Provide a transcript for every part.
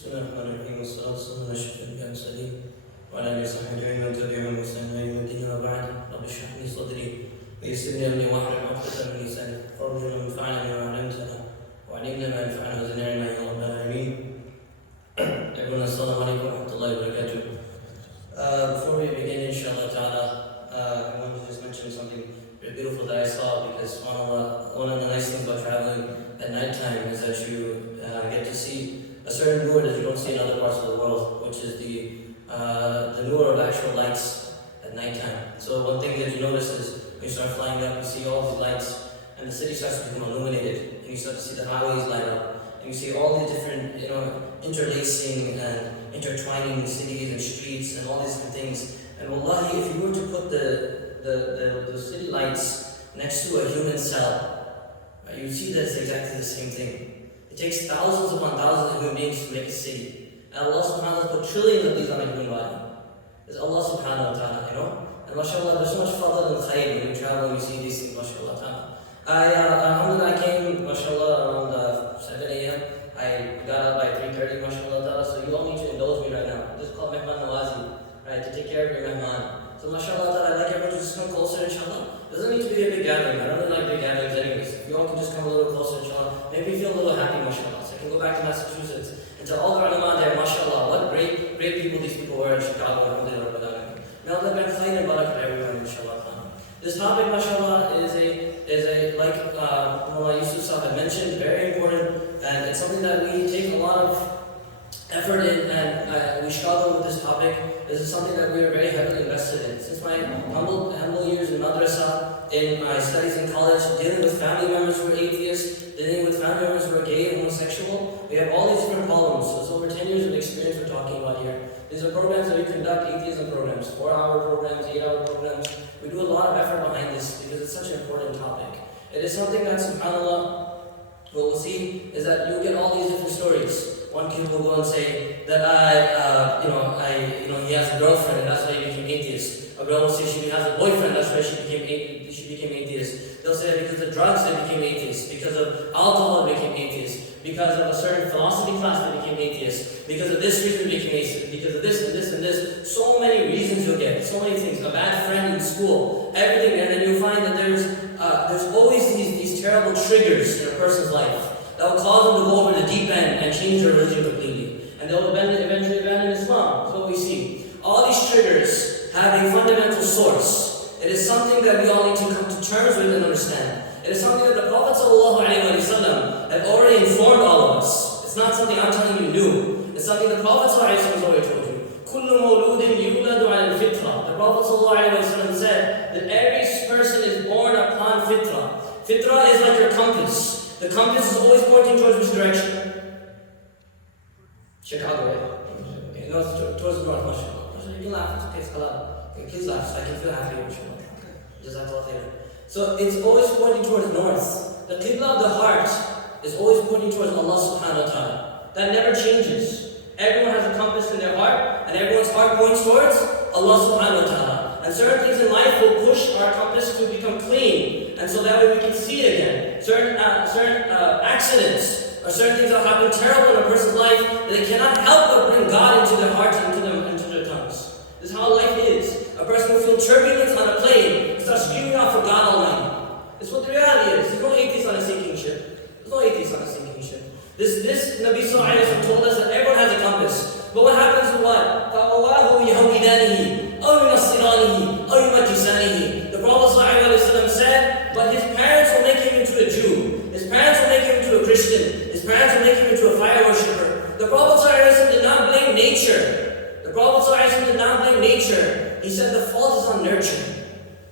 بسم الله الرحمن الرحيم والصلاة والسلام على أشرف الأنبياء والمرسلين وعلى آله وصحبه أجمعين ومن تبعهم بإحسان إلى يوم الدين وبعد رب اشرح لي صدري ويسر لي أمري واحلل عقدة من لساني يفقهوا قولي وانفعنا بما علمتنا وعلمنا ما ينفعنا وزدنا علما يا رب العالمين. Everyone, assalamu alaikum wa rahmatullahi wa barakatuh. Before we begin, inshallah ta'ala, I want to just mention something very beautiful that I saw, because one of the nice things about traveling at nighttime is that you get to see a certain nur that you don't see in other parts of the world, which is the nur of actual lights at nighttime. So one thing that you notice is when you start flying up, you see all these lights, and the city starts to become illuminated, and you start to see the highways light up, and you see all these different, interlacing and intertwining cities and streets and all these different things. And wallahi, if you were to put the city lights next to a human cell, right, you see that it's exactly the same thing. It takes thousands upon thousands of human beings to make a city. And Allah subhanahu wa ta'ala put trillions of these on a human body. It's Allah subhanahu wa ta'ala, And mashallah, there's so much fadl and khair when you travel and you see these things, mashallah ta'ala. Alhamdulillah, I came, mashallah, around 7 a.m. I got up by 3:30, mashallah ta'ala, so you all need to indulge me right now. This is called mehman nawazi, right, to take care of your mehman. So mashallah ta'ala, I'd like everyone to just come closer, inshallah. It doesn't need to be a big gathering. I don't really like big gatherings anyways. If you all can just come a little closer, inshallah, make me feel a little happy, mashallah. So I can go back to Massachusetts and tell all the ulama there, mashallah, what great people these people were in Chicago, alhamdulillah, rabbil alamin. May Allah grant khair and barakah to everyone, inshallah. This topic, mashallah, is like Mawlana Yusuf had mentioned, very important, and it's something that we take a lot of effort in, and we struggle with this topic. This is something that we are very heavily invested in. Since my humble years in madrasa, in my studies in college, dealing with family members who are atheists, dealing with family members who are gay and homosexual, we have all these different problems. So it's over 10 years of experience we're talking about here. These are programs that we conduct, atheism programs, 4-hour programs, 8-hour programs. We do a lot of effort behind this because it's such an important topic. It is something that, subhanAllah, what we'll see is that you'll get all these different stories. One kid will go and say that he has a girlfriend and that's why he became atheist. A girl will say she has a boyfriend, that's why she became atheist. They'll say that because of drugs they became atheist, because of alcohol they became atheist, because of a certain philosophy class they became atheist, because of this reason they became atheist, because of this and this and this. So many reasons you'll get, so many things. A bad friend in school, everything, and then you'll find that there's always these terrible triggers in a person's life that will cause them to go over the deep end and change their religion completely. And they'll eventually abandon Islam. That's what we see. All these triggers have a fundamental source. It is something that we all need to come to terms with and understand. It is something that the Prophet ﷺ had already informed all of us. It's not something I'm telling you new. It's something the Prophet ﷺ has already told you. كُلُّ مَوْلُودٍ يُولَدُ عَلَى الْفِطْرَةِ. The Prophet ﷺ said that every person is born upon fitrah. Fitrah is like your compass. The compass is always pointing towards which direction? Chicago, right? Okay, no, it's towards the north, mashallah. You can laugh, it's okay, it's halal. Okay, please laugh, so I can feel happy, mashallah. Jazakallah khair. So it's always pointing towards north. The qibla of the heart is always pointing towards Allah subhanahu wa ta'ala. That never changes. Everyone has a compass in their heart, and everyone's heart points towards Allah subhanahu wa ta'ala. And certain things in life will push our compass to become clean, and so that way we can see again. Certain accidents or certain things that happen terrible in a person's life that they cannot help but bring God into their hearts and into their tongues. This is how life is. A person will feel turbulence on a plane and start screaming out for God Almighty. This is what the reality is. There's no atheist on a sinking ship. There's no atheist on a sinking ship. This Nabi Sallallahu Alaihi Wasallam told us that everyone has a compass. But what happens with what? فَأَوَّاهُ يَهْوِدَانِهِ أَوْ يُنَصِّرَانِهِ أَوْ يُمَجِّسَانِهِ. The Prophet Sallallahu Alaihi Wasallam said, but his parents will make him into a Jew. His parents will make him into a Christian. His parents will make him into a fire worshipper. The Prophet ﷺ did not blame nature. The Prophet ﷺ did not blame nature. He said the fault is on nurture.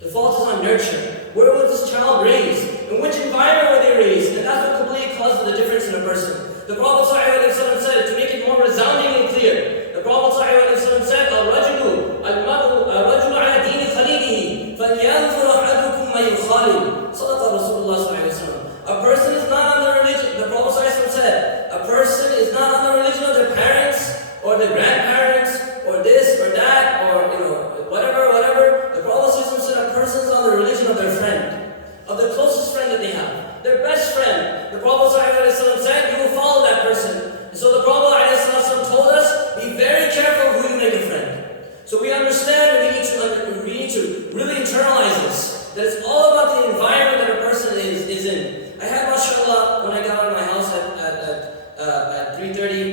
The fault is on nurture. Where was this child raised? In which environment were they raised? And that's what completely causes the difference in a person. The Prophet ﷺ said, to make it more resounding and clear, the Prophet ﷺ said, الرَّجُلُ عَلَى دِينِ خَلِيلِهِ فَلْيَنْظُرْ أَحَدُكُمْ مَا يُخَالِلُ. صدق Rasulullah ﷺ. A person is not on the religion, the Prophet ﷺ said, a person is not on the religion of their parents or their grandparents or this or that or whatever. The Prophet ﷺ said a person is on the religion of their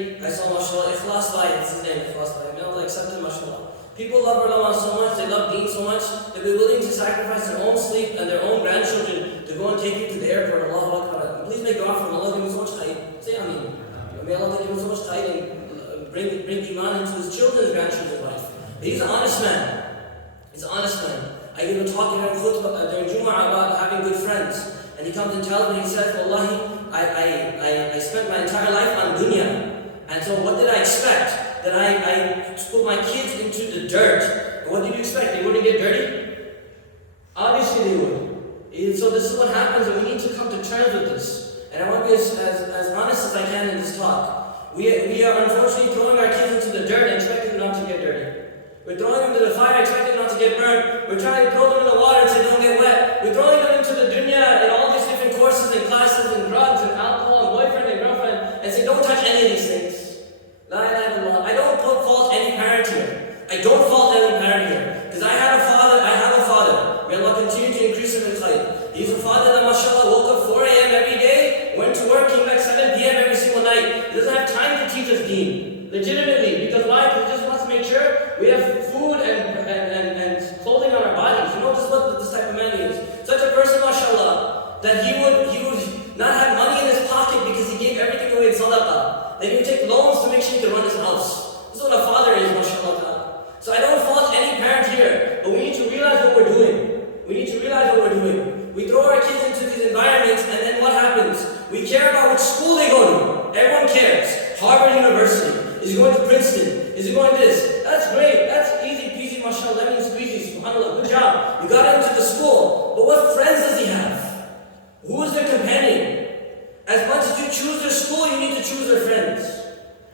yesterday, I saw, mashallah, Ikhlas Bhai, it's his name, Ikhlas Bhai. May Allah accept him, mashallah. People love Ramadan so much, they love Deen so much, they'll be willing to sacrifice their own sleep and their own grandchildren to go and take you to the airport. Allahu Akbar. Please make dua for him. Allah give him so much khair. Say Ameen. May Allah give him so much khair and bring Iman into his children's grandchildren's life. But he's an honest man. He's an honest man. I gave a talk during khutbah, during Jumu'ah about having good friends. And he comes and tells me, he says, Wallahi, I spent my entire life on dunya. And so what did I expect? That I put my kids into the dirt. And what did you expect? They wouldn't get dirty? Obviously they would. So this is what happens, and we need to come to terms with this. And I want to be as honest as I can in this talk. We are unfortunately throwing our kids into the dirt and expecting them not to get dirty. We're throwing them into the fire, expecting them not to get burned. We're trying to throw them in the water and say don't get wet. We're throwing them into the dunya and all these different courses and classes and drugs and alcohol and boyfriend and girlfriend and say don't touch any of these things. La ilaha illallah. I don't fault any parent here. I don't fault any parent here. Because I have a father. May Allah continue to increase him in khayr. He's a father that mashallah woke up 4 a.m. every day, went to work, came back 7 p.m. every single night. He doesn't have time to teach us deen. Legitimately. Because why? Because he just wants to make sure we have food and clothing on our bodies. You know, this is what this type of man is. Such a person, mashallah, that he would not have money in his pocket because he gave everything away in sadaqah. Then he would take loans to make sure he can run his house. This is what a father is, mashallah. So I don't fault any parent here, but we need to realize what we're doing. We throw our kids into these environments, and then what happens? We care about which school they go to. Everyone cares. Harvard University. Is he going to Princeton? Is he going to this? That's great. That's easy peasy, mashallah, lemon squeezy, subhanallah, good job. You got him to the school. But what friends does he have? Who is their companion? As much as you choose their school, you need to choose their friends.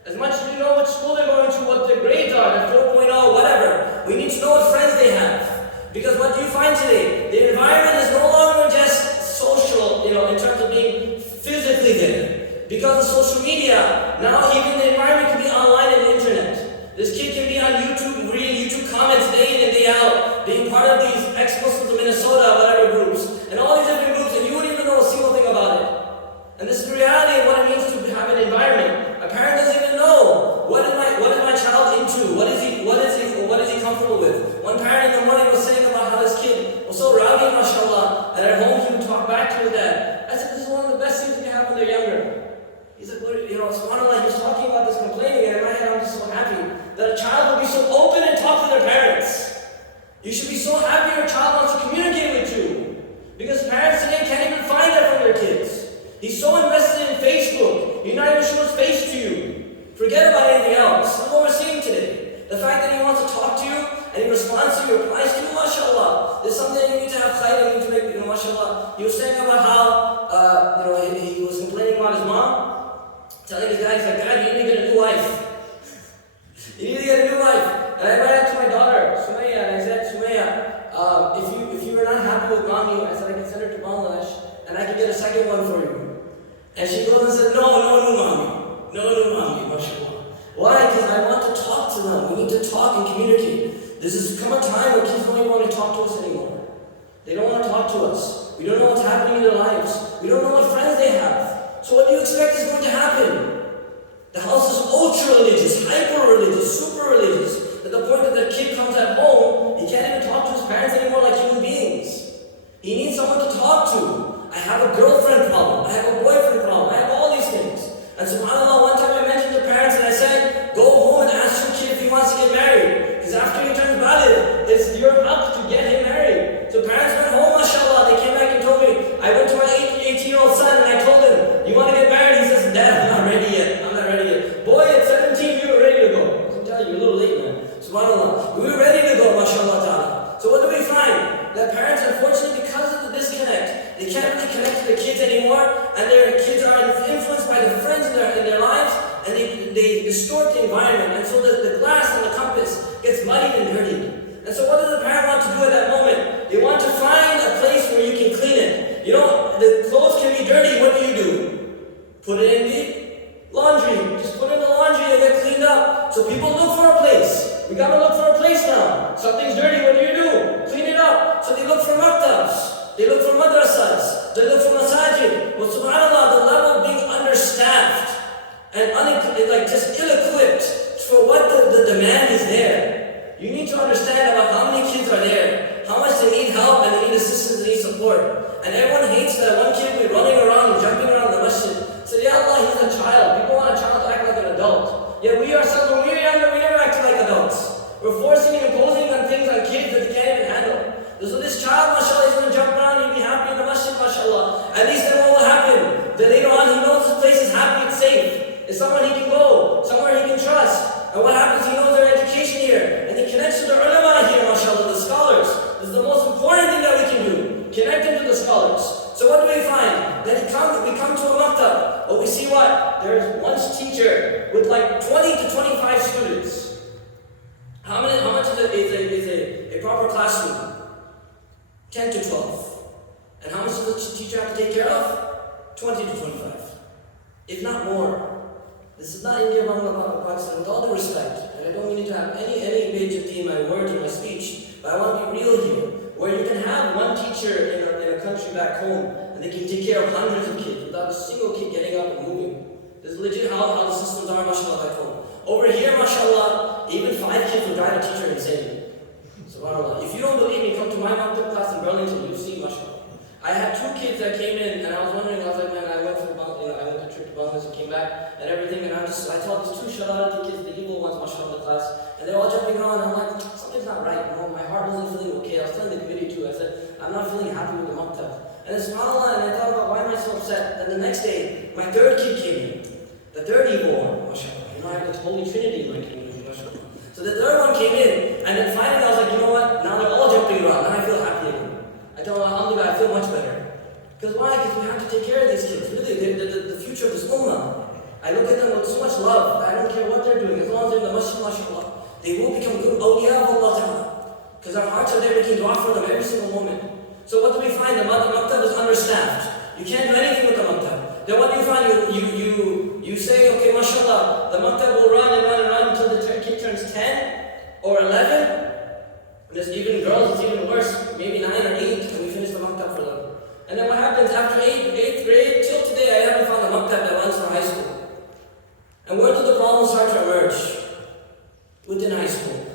As much as you know what school they're going to, what their grades are, their 4.0, whatever, we need to know what friends they have. Because what do you find today? The environment is no longer just social, in terms of being physically there. Because of social media, now even the environment can be online and the internet. This kid can be on YouTube, reading YouTube comments day in and day out, being part of these ex-Muslims of Minnesota, whatever groups, and all these different groups, and you wouldn't even know a single thing about it. And this is the reality of what it means to have an environment. A parent doesn't even know what is my child into, what is he comfortable with. One parent in the morning was saying about how his kid was so rowdy, mashallah, and at home he would talk back to his dad. I said, this is one of the best things that can happen when they're younger. He said, subhanAllah, he was talking about this complaining, and in my head I'm just so happy that a child will be so open and talk to their parents. You should be so happy your child wants to communicate with you. Because parents today can't even find that from their kids. He's so invested in Facebook, you're not even sure his face to you. Forget about anything else. That's what we're seeing today. The fact that he wants to talk to you, and he responds to you, replies to you, mashallah. There's something you need to have khayr, you need to make, mashallah. He was saying about how, he was complaining about his mom. Telling his dad, he's like, Dad, you need to get a new wife. You need to get a new wife. And I went out to my daughter, Sumaya, and I said, Sumaya, if you were not happy with mommy, I said I can send her to Bangladesh, and I can get a second one for you. And she goes and said, no, mommy, mashallah. Why? Because I want to talk to them. We need to talk and communicate. This has come a time where kids don't even want to talk to us anymore. They don't want to talk to us. We don't know what's happening in their lives. We don't know what friends they have. So what do you expect is going to happen? The house is ultra-religious, hyper-religious, super-religious, to the point that the kid comes at home, he can't even talk to his parents anymore like human beings. He needs someone to talk to. I have a girlfriend problem, I have a boyfriend problem, I have all these things. And subhanAllah, one time I mentioned to parents and I said, go home and ask your kid if he wants to get married. Because after he turns baligh, it's your up to get him married. So parents went home, mashallah, they came back and told me, I went to my 18-year-old son and I told him, you want to get married? He says, Dad, I'm not ready yet. Boy, at 17, we were ready to go. I can tell you, you're a little late, man. SubhanAllah. We were ready to go, mashallah ta'ala. So what do we find? That parents, unfortunately, because of the disconnect, they can't really connect to their kids anymore, and their kids are influenced by the friends in their lives, and they distort the environment. And so the glass and the compass gets muddied and dirtied. And so what does the parent want to do at that moment? They want to find a place where you can clean it. The clothes can be dirty. What do? Put it in the laundry. Just put it in the laundry and get cleaned up. So people look for a place. We gotta look for a place now. Something's dirty, what do? Clean it up. So they look for maktabs. They look for madrasas. They look for masajid. Well, subhanAllah, the level of being understaffed and just Yet we ourselves, when we were younger, we never acted like adults. We're forcing and imposing on things on kids that they can't even handle. So this child, mashallah, is going to jump around, he'll be happy in the masjid, mashallah. At least then what will happen? Then later on, he knows this place is happy, it's safe. It's somewhere he can go, somewhere he can trust. And what happens? He knows their education here. And he connects to the ulama here, mashallah, the scholars. This is the most important thing that we can do. Connect them to the scholars. So what do we find? Then we come to a maktab. But we see what? There's one teacher with like 20 to 25 students. How much is a proper classroom? 10 to 12. And how much does the teacher have to take care of? 20 to 25. If not more. This is not India, Bangladesh, Pakistan, with all due respect. And I don't mean to have any major in my words or my speech, but I want to be real here. Where you can have one teacher in a country back home, and they can take care of hundreds of kids without a single kid getting up and moving. This is legit how the systems are, mashallah, back home. Over here, mashallah, even 5 kids will drive a teacher insane. SubhanAllah. If you don't believe me, come to my maktab class in Burlington, you'll see, mashallah. I had 2 kids that came in, and I was wondering, I was like, man, I went a trip to Bangladesh and came back, and everything, and I told these 2 shalarati kids, the evil ones, mashallah, in the class, and they're all jumping around, and I'm like, something's not right, my heart wasn't feeling okay. I was telling the committee too, I said, I'm not feeling happy with the maktab. And then subhanAllah, and I thought about why am I so upset? And the next day, my 3rd kid came in, the 3rd evil one, mashallah. I have the Holy Trinity in my community, mashallah. So the 3rd one came in, and then finally I was like, you know what, now they're all jumping around, now I feel happy again. I tell them, alhamdulillah, I feel much better. Because why? Because we have to take care of these kids. Really, they're the future of this ummah. I look at them with so much love. I don't care what they're doing. As long as they're in the masjid, mashallah, they will become good awliya of Allah Ta'ala. Because our hearts are there making dua for them every single moment. So what do we find? The maktab is understaffed. You can't do anything with the maktab. Then what do you find? You say, okay, mashallah, the maktab will run and run and run until the kid turns 10 or 11. And there's even girls, it's even worse, maybe 9 or 8, and we finish the maktab for them. And then what happens after 8th grade, till today, I haven't found a maktab that runs for high school. And where do the problems start to emerge? Within high school.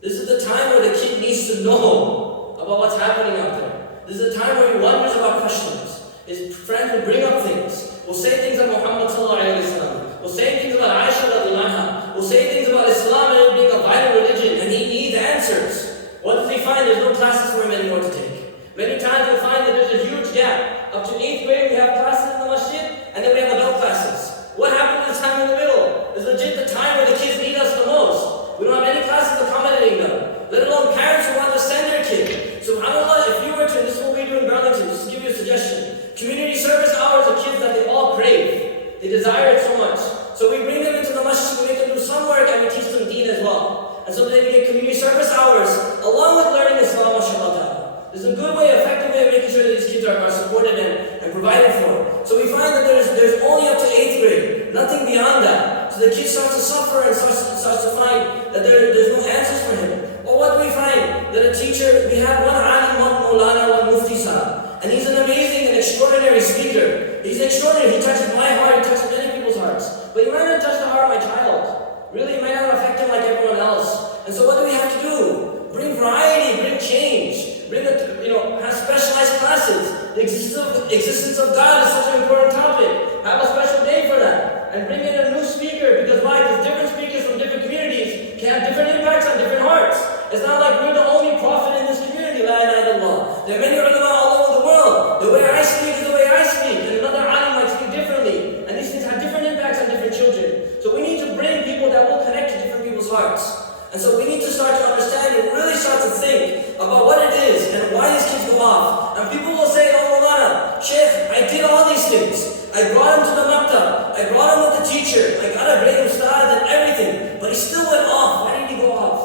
This is the time where the kid needs to know about what's happening out there. This is the time where he wonders about questions. His friends will bring up things. Will say things about Muhammad sallallahu alayhi wa sallam. Will say things about Aisha radiallahu anha. Will say things about Islam and it being a vital religion. And he needs answers. What does he find? There's no classes for him anymore to take. Many times you'll find that there's a huge gap. Up to 8th grade we have classes in the masjid and then we have adult classes. What happened to the time in the middle? It's legit the time where the kids need us the most. We don't have any classes accommodating them. Let alone parents who want to send their kid. SubhanAllah, if you were to, this is what we do in Burlington, just to give you a suggestion. Community service hours are kids that they all crave. They desire it so much. So we bring them into the masjid, we make them do some work and we teach them deen as well. And so they get community service hours along with learning Islam, mashallah. There's a good way, effective way of making sure that these kids are supported and provided for. So we find that there's only up to 8th grade, nothing beyond that. So the kid starts to suffer and starts to find that there's no answers for him. Or what do we find? That a teacher, we have one alim, one Mawlana, one mufti sahab. And he's an amazing and extraordinary speaker. He's extraordinary, he touches my heart, he touches many people's hearts. But he might not touch the heart of my child. Really, it might not affect him like everyone else. And so what do we have to do? Bring variety, bring change. Bring have specialized classes. The existence of God is such an important topic. Have a special day for that. And bring in a new speaker, because why? Because different speakers from different communities can have different impacts on different hearts. It's not like we're the only prophet in this community, la ilaha illallah. There are many ulama all over the world. The way I speak is the way I speak, and another alim might speak differently. And these things have different impacts on different children. So we need to bring people that will connect to different people's hearts. And so we need to start to understand and really start to think about what it is and why these kids go off. And people will say, oh Mawlana, Sheikh, I did all these things. I brought him to the maktab. I brought him with the teacher. I got a great ustad and everything. But he still went off. Why did he go off?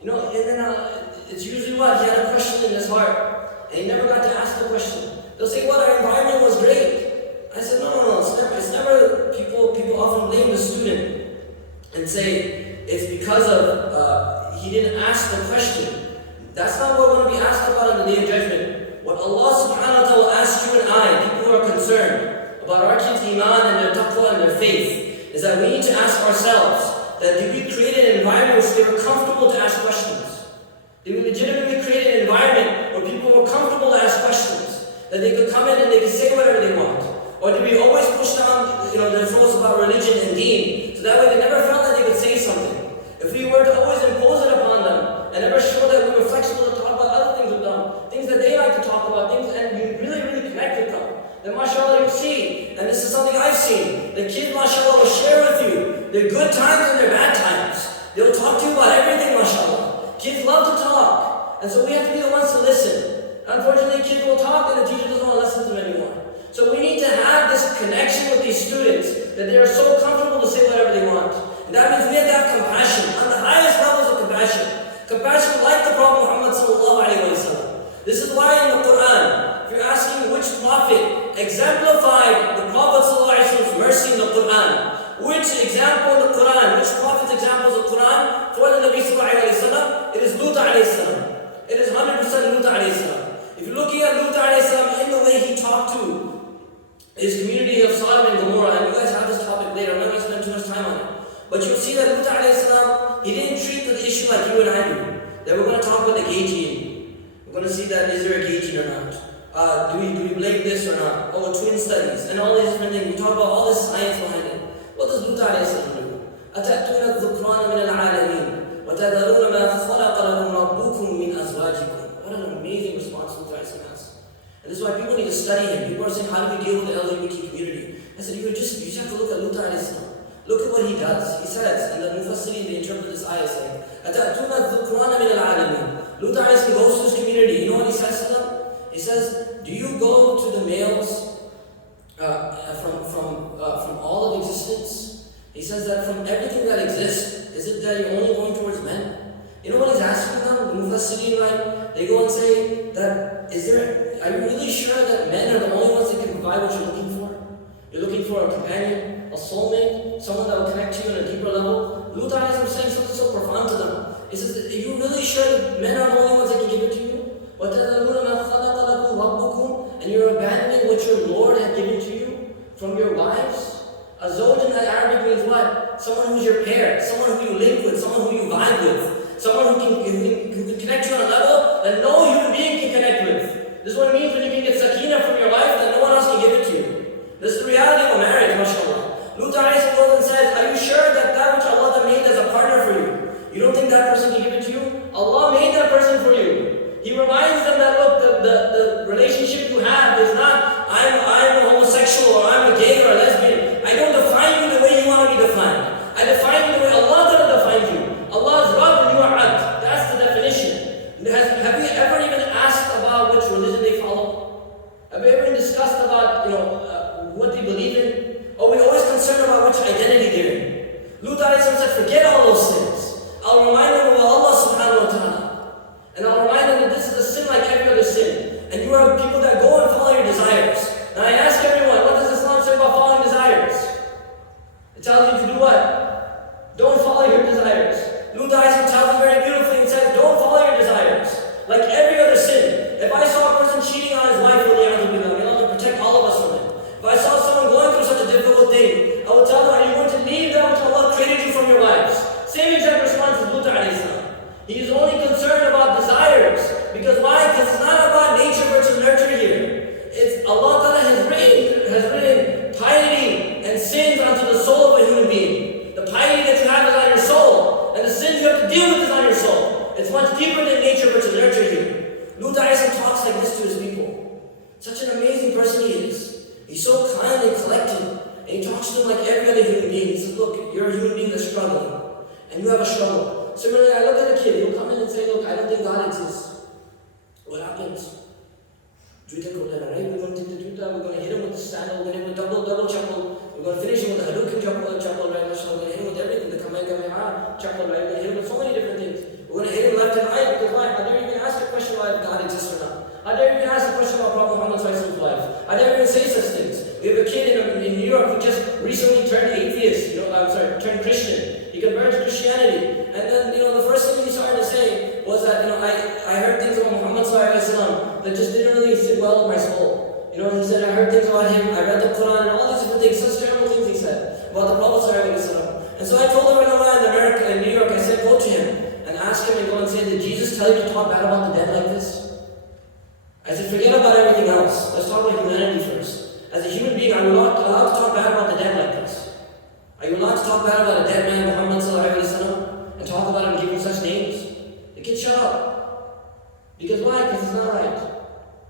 And then it's usually what? He had a question in his heart. And he never got to ask the question. They'll say, well, our environment was great. I said, no. It's never people often blame the student and say, it's because of he didn't ask the question. That's not what we're going to be asked about on the Day of Judgment. What Allah subhanahu wa ta'ala will ask you and I, people who are concerned about our kids' iman and their taqwa and their faith, is that we need to ask ourselves that did we create an environment where they were comfortable to ask questions? Did we legitimately create an environment where people were comfortable to ask questions? That they could come in and they could say whatever they want? Or did we always push down their throats about religion and deen? So that way they never felt like bad times. They'll talk to you about everything, mashallah. Kids love to talk. And so we have to be the ones to listen. Unfortunately, kids will talk and the teacher doesn't want to listen to them anymore. So we need to have this connection with these students that they are so comfortable to say whatever they want. And that means we have to have compassion, on the highest levels of compassion. Compassion like the Prophet Muhammad sallallahu alaihi wasallam. This is why in the Quran, if you're asking which prophet exemplified the Prophet sallallahu alaihi wasallam's mercy in the Quran, which example in the Quran, which prophet's examples of Quran for the Nabi sallallahu alaihi wasallam, it is Lut alayhi salam. It is 100% Lut alayhi salam. If you're looking at Lut alayhi salam in the way he talked to his community of Sodom and Gomorrah, and you guys have this topic later, I'm not going to spend too much time on it. But you'll see that Lut alayhi salam, he didn't treat the issue like you and I do. That we're going to talk about the gay gene. We're going to see that is there a gay gene or not. Do we blame this or not? Oh, twin studies and all these different things. We talk about all this science behind it. What does Lut alayhi salam do? أَتَأْتُونَ الذُّكْرَانَ مِنَ الْعَالَمِينَ وَتَذَرُونَ مَا خَلَقَ لَكُمْ رَبُّكُمْ مِنْ أَزْوَاجِكُمْ. What an amazing response Lut alayhi salam has. And this is why people need to study him. People are saying, how do we deal with the LGBT community? I said, you just have to look at Lut alayhi salam. Look at what he does. He says, and the Mufassirin, they interpret this ayah saying, أَتَأْتُونَ الذُّكْرَانَ مِنَ الْعَالَمِينَ. Lut alayhi salam goes to his community. You know what he says to them? He says, do you go to the males from all of existence? He says that from everything that exists, is it that you're only going towards men? You know what he's asking them? The Mufassirin, right? They go and say that, are you really sure that men are the only ones that can provide what you're looking for? You're looking for a companion, a soulmate, someone that will connect to you on a deeper level. Lut alayhi salam is saying something so profound to them. He says, are you really sure that men are the only ones that can give it to you? And you're abandoning what your Lord had given to you from your wives? A zawj in Arabic means what? Someone who's your pair, someone who you link with, someone who you vibe with, someone who can connect you on a level that no human being can connect with. This is what it means when you can get sakina from your wife that no one else can give it to you. This is the reality of a marriage, mashallah. Lut alayhi salam goes and says, are you sure that which Allah made as a partner for you, you don't think that person can give it to you? Allah made that person for you. He reminds them that, look, the relationship you have is not, I'm a homosexual or I'm a gay or a lesbian. I don't define you the way you want to be defined. I define you the way Allah defines you. Allah is Rabb and you are Abd. That's the definition. Have you ever even asked about which religion they follow? Have you ever discussed about, what they believe in? Or are we always concerned about which identity they're in? Lut alayhi salam said, forget all those sins. I'll remind them of Allah subhanahu wa ta'ala. And I'll remind them that this is a sin like every other sin. And you are people that go and follow your desires. And I ask everyone, what does Islam say about following desires? It tells you to do what? Don't follow your desires. Lut alayhi salam tells you very beautifully and says, don't follow your desires. Like every other sin. If I saw a person cheating on his wife, may Allah protect all of us from it. If I saw someone going through such a difficult thing, I would tell them, are you going to leave that which Allah created you from your wives? Same exact response as Lut alayhi salam. He is only concerned about desires. Because why? Because it's not about nature versus nurture here. It's Allah Ta'ala has written piety and sins onto the soul of a human being. The piety that you have is on your soul. And the sins you have to deal with is on your soul. It's much deeper than nature versus nurture here. Lut alayhi salam talks like this to his people. Such an amazing person he is. He's so kind and collected. And he talks to them like every other human being. He says, look, you're a human being that's struggling. And you have a struggle. Similarly, I look at a kid, he'll come in and say, look, I don't think God exists. What happens? Juta ko lera, right? We're going to take the juta, we're going to hit him with the sandal, we're going to hit him with double chuckle, we're going to finish him with the Hadouken chuckle, right? We're going to hit him with everything, the Kamehameha chuckle, right? We're going to hit him with so many different things. We're going to hit him left and right, because why? How dare you even ask a question about if God exists or not? How dare you even ask a question about Prophet Muhammad's life? How dare you even say such things? We have a kid in New York who just recently turned atheist, turned Christian. He converted to Christianity. And then, the first thing he started to say was that, I heard things about Muhammad that just didn't really sit well with my soul. He said, I heard things about him, I read the Quran and all these different things, such terrible things he said about the Prophet. And so I told him when I was in America, in New York, I said, go to him and ask him and go and say, did Jesus tell you to talk bad about the dead like this? I said, forget about everything else. Let's talk about humanity first. As a human being, are you allowed to talk bad about the dead like this? Are you allowed to talk bad about a dead man, Muhammad and talk about him and give him such names? The kid, shut up. Because why? Because it's not right.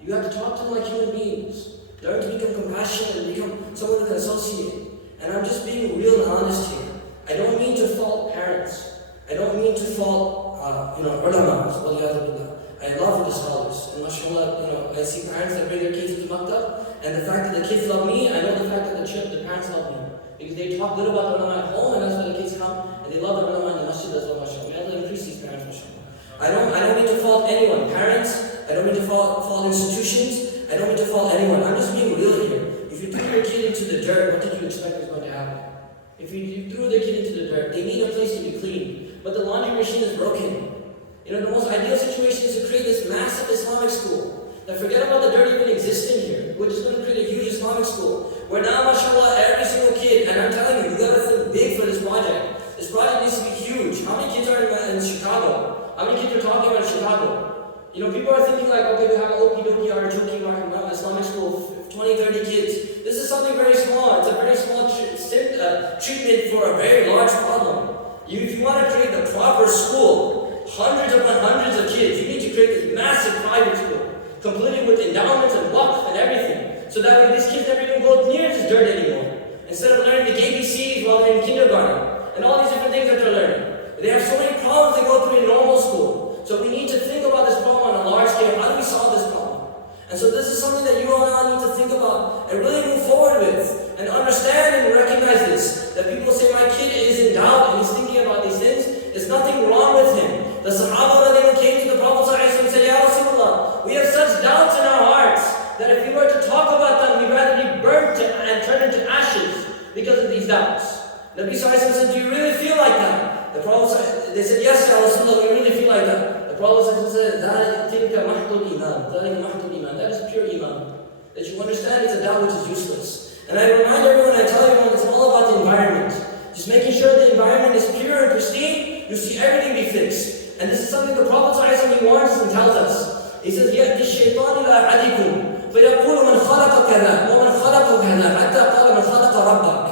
You have to talk to them like human beings. Learn to become compassionate and become someone parents. I don't mean to fault, ulama. I love the scholars. And mashallah, I see parents that bring their kids to maktab, and the fact that the kids love me, I know the fact that the parents love me. Because they talk good about the ulama at home, and that's why the kids come, and they love the ulama in the masjid as well, mashallah. We have to increase these parents, mashallah. I don't mean to fault anyone. Parents, I don't mean to fault institutions, I don't mean to fault anyone. I'm just being real here. If you threw your kid into the dirt, what did you expect was going to happen? If you threw their kid into the dirt, they need a place to be clean. But the laundry machine is broken. The most ideal situation is to create this massive Islamic school. Now forget about the dirt even existing here. We're just going to create a huge Islamic school. Where now, mashallah, every single kid, and I'm telling you, you got to think big for this project. This project needs to be huge. How many kids are in Chicago? How many kids are talking about Chicago? People are thinking like, okay, we have an okie-dokie artichoke Islamic school, 20, 30 kids. This is something very small. It's a very small treatment for a very large problem. If you want to create the proper school, hundreds upon hundreds of kids, you need to create this massive private school, completely with endowments and waqf and everything, so that way these kids never even go near this dirt anymore. Instead of learning the ABCs while they're in kindergarten, and all these different things that they're learning. They have so many problems they go through in normal school. So we need to think about this problem on a large scale. How do we solve this problem? And so this is something that you all need to think about and really move forward with, and understand and recognize this. That people say, my kid is in doubt and he's thinking about these things. There's nothing wrong with him. The Sahaba, when they came to the Prophet and said, Ya Rasulullah, we have such doubts in our hearts that if we were to talk about them, we'd rather be burnt and turned into ashes because of these doubts. Nabi Sallallahu said, do you really feel like that? The Prophet, they said, yes, Ya Rasulullah, we really feel like that. The Prophet said, that is pure iman. That you understand it's a doubt which is useless. And I remind everyone, I tell everyone, it's all about the environment. Just making sure the environment is pure and pristine, you see everything be fixed. And this is something the Prophet ﷺ warns us and tells us. He says, يَأْتِ الشَّيْطَانِ إِلَىٰ أَحَدِكُمْ فَيَقُولُ مَنْ خَلَقَ كَذَا وَمَنْ خَلَقَ كَذَا حَتَّى قَالَ مَنْ خَلَقَ رَبَّكَ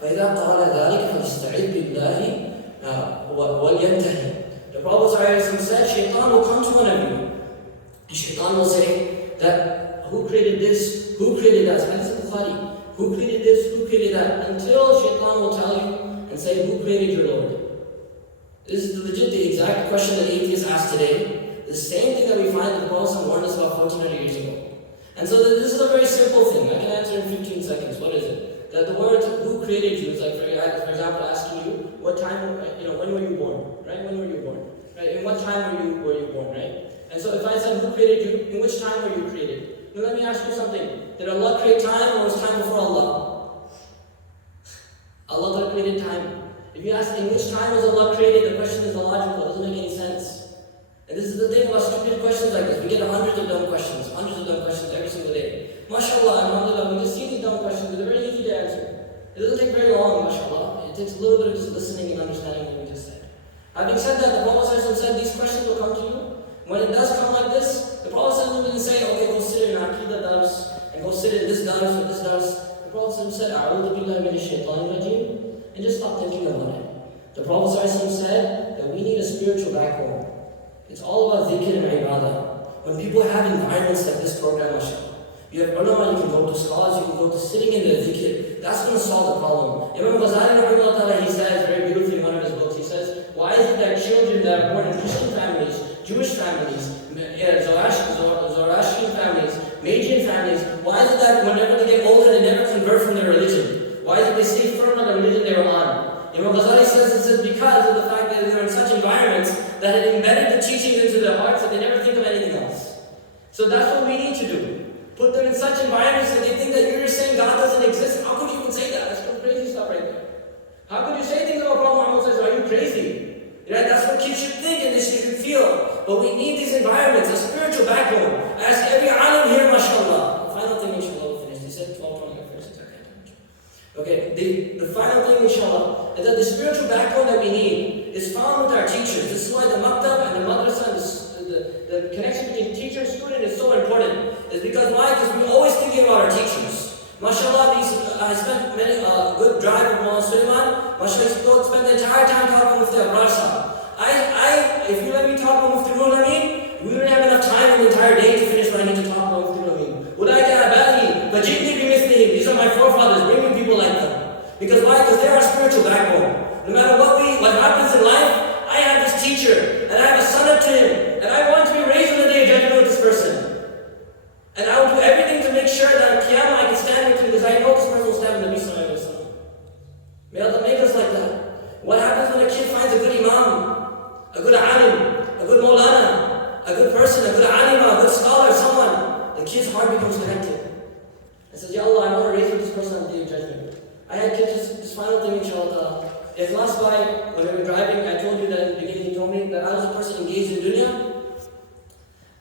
فَإِذَا قَالَ ذَلِكَ فَلْيَسْتَعِذْ بِاللَّهِ وَلْيَنْتَهِ. The Prophet ﷺ said, Shaitan will come to one of you. And Shaitan will say that, who created this? Who created that? Hadith al-Bukhari. Who created this? Who created that? Until Shaitan will tell you and say, who created your Lord? This is legit the exact question that atheists ask today. The same thing that we find the Prophet warned us about 1400 years ago. And so this is a very simple thing. I can answer in 15 seconds. What is it? That the word who created you is like, for example, asking you, what time, when were you born? Right? When were you born? Right? In what time were you born? Right? And so if I said, who created you? In which time were you created? Now let me ask you something. Did Allah create time, or was time before Allah? Allah created time. If you ask in which time was Allah created, the question is illogical. It doesn't make any sense. And this is the thing about stupid questions like this. We get hundreds of dumb questions every single day. MashaAllah, alhamdulillah, we just see these dumb questions, they're very easy to answer. It doesn't take very long, mashallah. It takes a little bit of just listening and understanding what we just said. Having said that, the Prophet said these questions will come to you. When it does come like this, the Prophet didn't say, okay, go sit in Aqidah dars, and go sit in this dars or this dars. The Prophet said, A'udhu billahi minash shaitanir rajim, and just stop thinking about it. The Prophet said that we need a spiritual backbone. It's all about dhikr and ibadah. When people have environments like this program, mashallah, you have ulama, you can go to scholars, you can go to sitting in the dhikr, that's going to solve the problem. Imam Ghazali, he says very beautifully in one of his books, he says, why is it that children that are born in Christian families, Jewish families, Zoroastrian families, Magian families, why is it that whenever they get older, they never convert from their religion? Why is it they stay firm on the religion they were on? Imam Ghazali says because of the fact that they're in such environments that it embedded the teachings into their hearts that they never think of anything else. So that's what we need to do. Put them in such environments that they think that you're saying God doesn't exist. How could you even say that? That's some crazy stuff right there. How could you say things about Prophet Muhammad says, are you crazy? Right? That's what kids should think and they should feel. But we need these environments, a spiritual backbone. I ask every alim here, mashallah. The final thing, inshallah, we'll finish. They said 12:20 at first. Okay, the final thing, inshallah, is that the spiritual backbone that we need is found with our teachers. This is why the maktab and the madrasa, the connection between teacher and student is so important. It's because why? Because we're always thinking about our teachers. MashaAllah, I spent a good drive with Mawlana Sulaiman. MashaAllah, spent the entire time talking with the Abrasa. If you let me talk about Mufti Ruhul Amin, we wouldn't have enough time in the entire day to finish what I need to talk about Mufti Ruhul Amin. These are my forefathers, bring me people like them. Because why? Because they're our spiritual backbone. No matter what we teacher, and I have a son up to him, and I want to be raised on the day of judgment with this person. And I will do everything to make sure that on Qiyamah I can stand with him because I know this person will stand with Nabi Sallallahu Alaihi Wasallam. May Allah make us like that. What happens when a kid finds a good imam, a good alim, a good Mawlana, a good person, a good alima, a good scholar, someone? The kid's heart becomes connected. And says, Ya Allah, I want to raise with this person on the day of judgment. I had kids, this final thing, inshallah. If last by, when we were driving, I told you that in the beginning, he told me that I was a person engaged in dunya.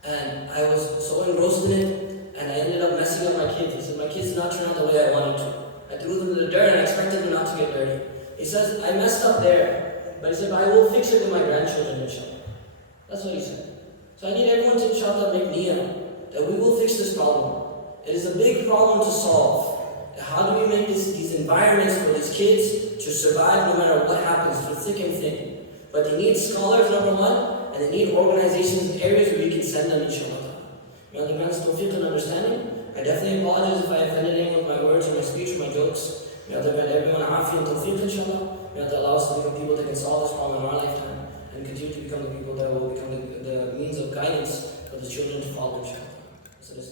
And I was so engrossed in it, and I ended up messing up my kids. He said, my kids did not turn out the way I wanted to. I threw them in the dirt and I expected them not to get dirty. He says, I messed up there. But he said, I will fix it with my grandchildren, inshallah. That's what he said. So I need everyone to, inshallah, make niyyah that we will fix this problem. It is a big problem to solve. How do we make these environments for these kids to survive no matter what happens, through thick and thin? But they need scholars, number one, and they need organizations and areas where you can send them, inshallah. May Allah grant us tawfiq and understanding. I definitely apologize if I offended anyone with my words or my speech or my jokes. May Allah grant everyone afi and tawfiq, inshallah. May Allah allow us to become people that can solve this problem in our lifetime and continue to become the people that will become the means of guidance for the children to follow, inshallah. So let's